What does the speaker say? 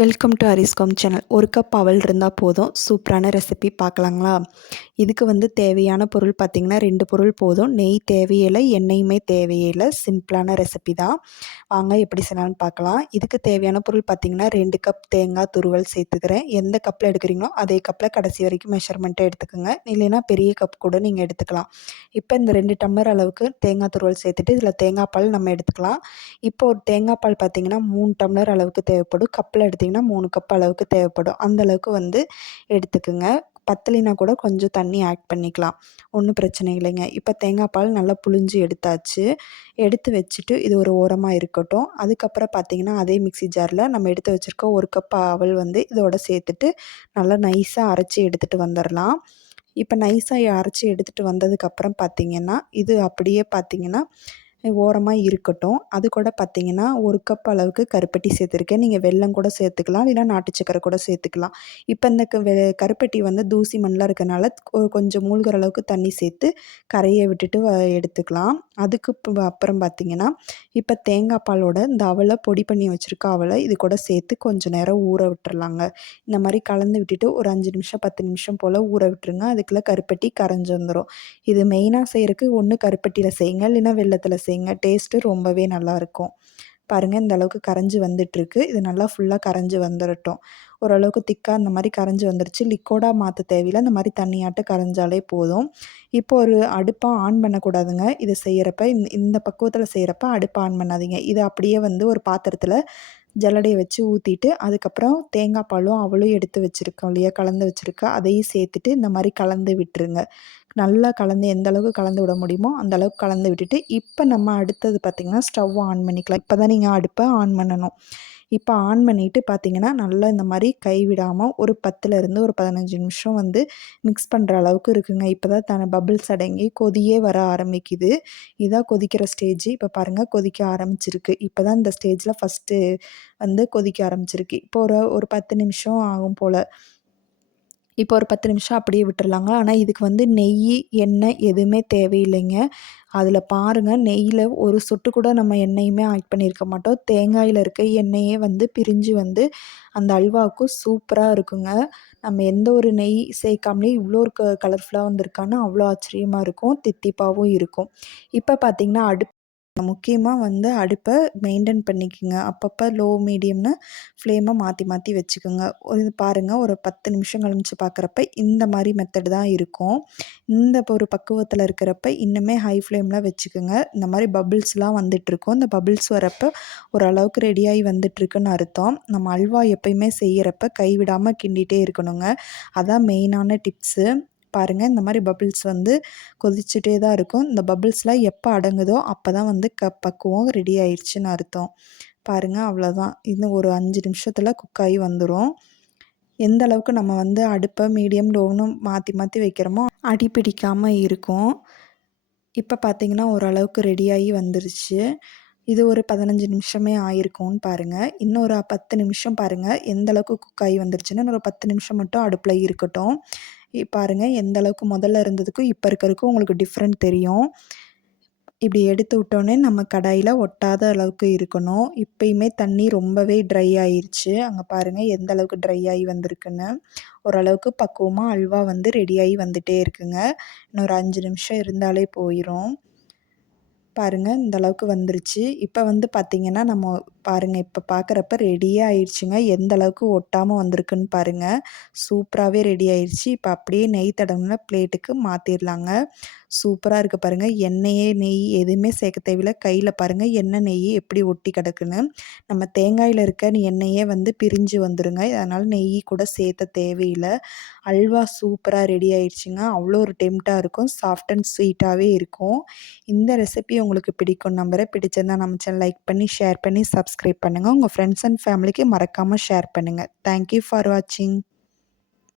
Welcome to அரிஸ்காம் channel. ஒரு cup அவல் இருந்தால் போதும், சூப்பரான ரெசிபி பார்க்கலாங்களா? இதுக்கு தேவையான பொருள் பார்த்திங்கன்னா 2 பொருள் போதும். நெய் தேவையில்லை, எண்ணெயுமே தேவையில்லை. சிம்பிளான ரெசிபி தான். வாங்க எப்படி செய்யலான்னு பார்க்கலாம். இதுக்கு தேவையான பொருள் பார்த்திங்கன்னா 2 கப் தேங்காய் துருவல் சேர்த்துக்கிறேன். எந்த கப்பில் எடுக்கிறீங்களோ அதே கப்பில் கடைசி வரைக்கும் மெஷர்மெண்ட்டை எடுத்துக்கோங்க. இல்லைன்னா பெரிய கப் கூட நீங்கள் எடுத்துக்கலாம். இப்போ இந்த 2 டம்ளர் அளவுக்கு தேங்காய் துருவல் சேர்த்துட்டு இதில் தேங்காய் பால் நம்ம எடுத்துக்கலாம். இப்போ ஒரு தேங்காய் பால் பார்த்திங்கன்னா 3 டம்ளர் அளவுக்கு தேவைப்படும். கப்பில் எடுத்திங்கன்னா 3 கப் அளவுக்கு தேவைப்படும். அந்த அளவுக்கு எடுத்துக்குங்க. பத்தலைனா கூட கொஞ்சம் தண்ணி ஆட் பண்ணிக்கலாம், ஒன்றும் பிரச்சனை இல்லைங்க. இப்போ தேங்காய் பால் நல்லா புழிஞ்சு எடுத்தாச்சு. எடுத்து வச்சுட்டு இது ஒரு ஓரமாக இருக்கட்டும். அதுக்கப்புறம் பார்த்திங்கன்னா அதே மிக்ஸி ஜாரில் நம்ம எடுத்து வச்சுருக்க 1 கப் அவல் இதோட சேர்த்துட்டு நல்லா நைஸாக அரைச்சி எடுத்துகிட்டு வந்துடலாம். இப்போ நைஸாக அரைச்சி எடுத்துகிட்டு வந்ததுக்கப்புறம் பார்த்திங்கன்னா இது அப்படியே பார்த்திங்கன்னா ஓரமாக இருக்கட்டும். அது கூட பார்த்திங்கன்னா 1 கப் அளவுக்கு கருப்பட்டி சேர்த்துருக்கேன். நீங்கள் வெல்லம் கூட சேர்த்துக்கலாம், இல்லைனா நாட்டு சக்கரை கூட சேர்த்துக்கலாம். இப்போ இந்த கருப்பட்டி தூசி மண்லாம் இருக்கனால கொஞ்சம் மூழ்கிற அளவுக்கு தண்ணி சேர்த்து கரையை விட்டுட்டு எடுத்துக்கலாம். அதுக்கு அப்புறம் பார்த்திங்கன்னா இப்போ தேங்காய் பாலோட இந்த அவலை பொடி பண்ணி வச்சுருக்க அவலை இது கூட சேர்த்து கொஞ்சம் நேரம் ஊற விட்டுறலாங்க. இந்த மாதிரி கலந்து விட்டுட்டு ஒரு 5 நிமிஷம் 10 நிமிஷம் போல் ஊற விட்டுருங்க. அதுக்குள்ளே கருப்பட்டி கரைஞ்சி வந்துடும். இது மெயினாக செய்கிறதுக்கு ஒன்று கருப்பட்டியில் செய்யுங்க, இல்லைன்னா வெல்லத்தில் செய்யுங்க. டேஸ்ட்டு ரொம்பவே நல்லாயிருக்கும். பாருங்கள், இந்த அளவுக்கு கரைஞ்சி வந்துட்டுருக்கு. இது நல்லா ஃபுல்லாக கரைஞ்சி வந்துடட்டும். ஓரளவுக்கு திக்காக இந்த மாதிரி கரைஞ்சி வந்துருச்சு. லிக்விடாக மாற்ற தேவையில்லை, இந்த மாதிரி தண்ணியாட்ட கரைஞ்சாலே போதும். இப்போ ஒரு அடுப்பை ஆன் பண்ணக்கூடாதுங்க. இது செய்கிறப்ப இந்த பக்குவத்தில் செய்கிறப்ப அடுப்பை ஆன் பண்ணாதீங்க. இதை அப்படியே ஒரு பாத்திரத்தில் ஜல்லடையை வச்சு ஊற்றிட்டு அதுக்கப்புறம் தேங்காய் பாலும் அவளும் எடுத்து வச்சுருக்கோம் இல்லையா, கலந்து வச்சுருக்கேன், அதையும் சேர்த்துட்டு இந்த மாதிரி கலந்து விட்டுருங்க. நல்லா கலந்து எந்த அளவுக்கு கலந்து விட முடியுமோ அந்த அளவுக்கு கலந்து விட்டுட்டு இப்போ நம்ம அடுத்தது பார்த்திங்கன்னா ஸ்டவ் ஆன் பண்ணிக்கலாம். இப்போ தான் நீங்கள் அடுப்பை ஆன் பண்ணணும். இப்போ ஆன் பண்ணிவிட்டு பார்த்திங்கன்னா நல்லா இந்த மாதிரி கைவிடாமல் ஒரு 10லேருந்து ஒரு 15 நிமிஷம் மிக்ஸ் பண்ணுற அளவுக்கு இருக்குங்க. இப்போ தான் பபிள்ஸ் அடங்கி கொதியே வர ஆரம்பிக்குது. இதான் கொதிக்கிற ஸ்டேஜ். இப்போ பாருங்கள், கொதிக்க ஆரம்பிச்சிருக்கு. இப்போ தான் இந்த ஸ்டேஜில் ஃபஸ்ட்டு கொதிக்க ஆரம்பிச்சிருக்கு. இப்போ ஒரு 10 நிமிஷம் ஆகும் போல். இப்போ ஒரு 10 நிமிஷம் அப்படியே விட்டுறலாங்க. ஆனால் இதுக்கு நெய், எண்ணெய் எதுவுமே தேவையில்லைங்க. அதில் பாருங்கள், நெய்யில் ஒரு சொட்டு கூட நம்ம எண்ணெயுமே ஆட் பண்ணியிருக்க மாட்டோம். தேங்காயில் இருக்க எண்ணெயே பிரிஞ்சு அந்த அல்வாவுக்கு சூப்பராக இருக்குங்க. நம்ம எந்த ஒரு நெய் சேர்க்காமலே இவ்வளோ ஒரு கலர்ஃபுல்லாக வந்திருக்கான்னு அவ்வளோ ஆச்சரியமாக இருக்கும். தித்திப்பாகவும் இருக்கும். இப்போ பார்த்திங்கன்னா முக்கியமாக அடுப்பை மெயின்டைன் பண்ணிக்கோங்க. அப்பப்போ லோ மீடியம்னு ஃப்ளேமை மாற்றி மாற்றி வச்சுக்கோங்க. இது பாருங்கள், ஒரு 10 நிமிஷம் கழிச்சு பார்க்குறப்ப இந்த மாதிரி மெத்தட் தான் இருக்கும். இந்த ஒரு பக்குவத்தில் இருக்கிறப்ப இன்னுமே ஹை ஃப்ளேமில் வச்சுக்கோங்க. இந்த மாதிரி பபிள்ஸ்லாம் வந்துட்டுருக்கும். இந்த பபிள்ஸ் வரப்போ ஓரளவுக்கு ரெடியாகி வந்துட்டுருக்குன்னு அர்த்தம். நம்ம அல்வா எப்பயுமே செய்கிறப்ப கைவிடாமல் கிண்டிகிட்டே இருக்கணுங்க. அதான் மெயினான டிப்ஸு. பாருங்கள், இந்த மாதிரி பபிள்ஸ் கொதிச்சுட்டே தான் இருக்கும். இந்த பபிள்ஸ்லாம் எப்போ அடங்குதோ அப்போ தான் பக்குவம் ரெடி ஆயிடுச்சுன்னு அர்த்தம். பாருங்கள், அவ்வளோதான். இன்னும் ஒரு 5 நிமிஷத்தில் குக் ஆகி வந்துடும். எந்த அளவுக்கு நம்ம அடுப்பை மீடியம் லோன்னு மாற்றி மாற்றி வைக்கிறோமோ அடி பிடிக்காமல் இருக்கும். இப்போ பார்த்திங்கன்னா ஓரளவுக்கு ரெடியாகி வந்துருச்சு. இது ஒரு 15 நிமிஷமே ஆயிருக்கும்னு பாருங்கள். இன்னும் ஒரு 10 நிமிஷம் பாருங்கள் எந்த அளவுக்கு குக் ஆகி வந்துருச்சுன்னு. இன்னொரு 10 நிமிஷம் மட்டும் அடுப்பில் இருக்கட்டும். பாருங்கள், எந்த அளவுக்கு முதல்ல இருந்ததுக்கும் இப்போ இருக்கிறதுக்கும் உங்களுக்கு டிஃப்ரெண்ட் தெரியும். இப்படி எடுத்து விட்டோன்னே நம்ம கடாயில் ஒட்டாத அளவுக்கு இருக்கணும். இப்போயுமே தண்ணி ரொம்பவே ட்ரை ஆயிடுச்சு. அங்கே பாருங்கள் எந்த அளவுக்கு ட்ரை ஆகி வந்திருக்குன்னு. ஓரளவுக்கு பக்குவமாக அல்வா ரெடியாகி வந்துகிட்டே இருக்குங்க. இன்னொரு 5 நிமிஷம் இருந்தாலே போயிடும். பாருங்கள், இந்த அளவுக்கு வந்துருச்சு. இப்போ பார்த்திங்கன்னா நம்ம பாருங்கள், இப்போ பார்க்குறப்ப ரெடியே ஆயிடுச்சுங்க. எந்த அளவுக்கு ஒட்டாமல் வந்திருக்குன்னு பாருங்கள். சூப்பராகவே ரெடி ஆயிடுச்சு. இப்போ அப்படியே நெய் தடவின பிளேட்டுக்கு மாற்றிடலாங்க. சூப்பராக இருக்குது பாருங்கள். எண்ணெயே நெய் எதுவுமே சேர்க்க தேவையில்லை. கையில் பாருங்கள் எண்ணெய் நெய் எப்படி ஒட்டி கிடக்குன்னு. நம்ம தேங்காயில் இருக்க எண்ணெயே பிரிஞ்சு வந்துருங்க. அதனால் நெய் கூட சேர்த்த தேவையில்லை. அல்வா சூப்பராக ரெடி ஆயிடுச்சுங்க. அவ்வளோ ஒரு டெம்ட்டாக இருக்கும். சாஃப்ட் அண்ட் ஸ்வீட்டாகவே இருக்கும். இந்த ரெசிபி உங்களுக்கு பிடிக்கும் நம்புறேன். பிடிச்சிருந்தா நம்ம சேனல் லைக் பண்ணி, ஷேர் பண்ணி, சப்ஸ்கிரைப் பண்ணுங்கள். உங்கள் ஃப்ரெண்ட்ஸ் அண்ட் ஃபேமிலிக்கு மறக்காமல் ஷேர் பண்ணுங்கள். தேங்க்யூ ஃபார் வாட்சிங்.